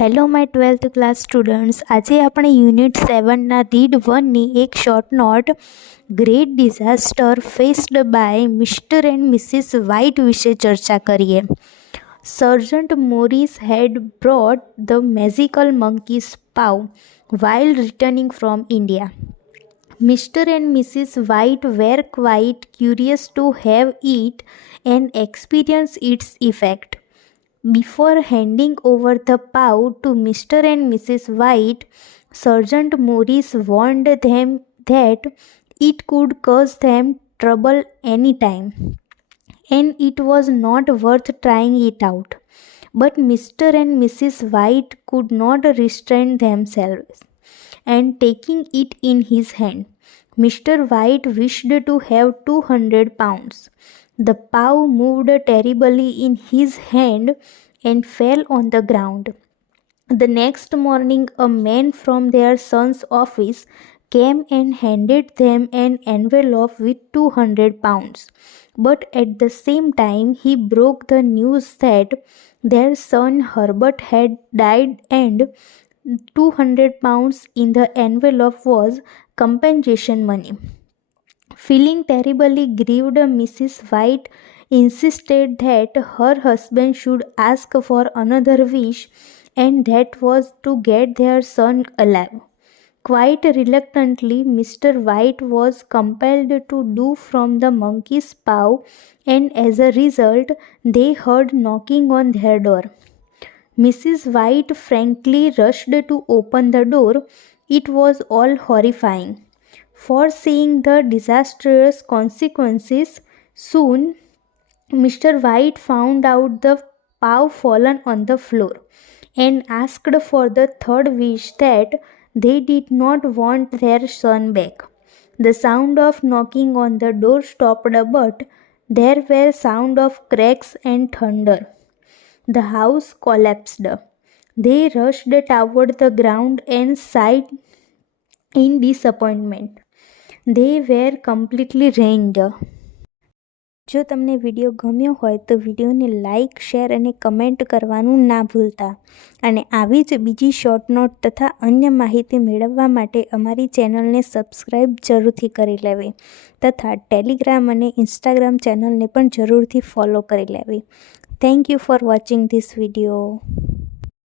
Hello my 12th class students, આજે આપણે unit 7ના read 1ની એક short note great disaster faced by Mr and Mrs White વિશે ચર્ચા કરીએ. Sergeant Morris had brought the magical monkey's paw while returning from India. Mr. and Mrs. White were quite curious to have it and experience its effect. Before handing over the paw to Mr. and Mrs. White, Sergeant Morris warned them that it could cause them trouble any time, and it was not worth trying it out. But Mr. and Mrs. White could not restrain themselves, and taking it in his hand, Mr. White wished to have 200 pounds. The paw moved terribly in his hand and fell on the ground. The next morning, a man from their son's office came and handed them an envelope with 200 pounds. But at the same time, he broke the news that their son Herbert had died and 200 pounds in the envelope was compensation money. Feeling terribly grieved, Mrs. White insisted that her husband should ask for another wish, and that was to get their son alive. Quite reluctantly, Mr. White was compelled to do from the monkey's paw, and as a result, they heard knocking on their door. Mrs. White frankly rushed to open the door. It was all horrifying. Foreseeing the disastrous consequences, soon Mr. White found out the paw fallen on the floor and asked for the third wish that they did not want their son back. The sound of knocking on the door stopped, but there were sound of cracks and thunder. The house collapsed. They rushed toward the ground and sighed in disappointment. They were completely ruined. જો તમને video ગમ્યો હોય તો વિડીયોને like, share અને comment કરવાનું ના ભૂલતા. અને આવી જ બીજી શોર્ટ નોટ તથા અન્ય માહિતી મેળવવા માટે અમારી ચેનલને સબસ્ક્રાઈબ જરૂરથી કરી લેવી તથા ટેલિગ્રામ અને ઇન્સ્ટાગ્રામ ચેનલને પણ જરૂરથી ફોલો કરી લેવી. Thank you for watching this video.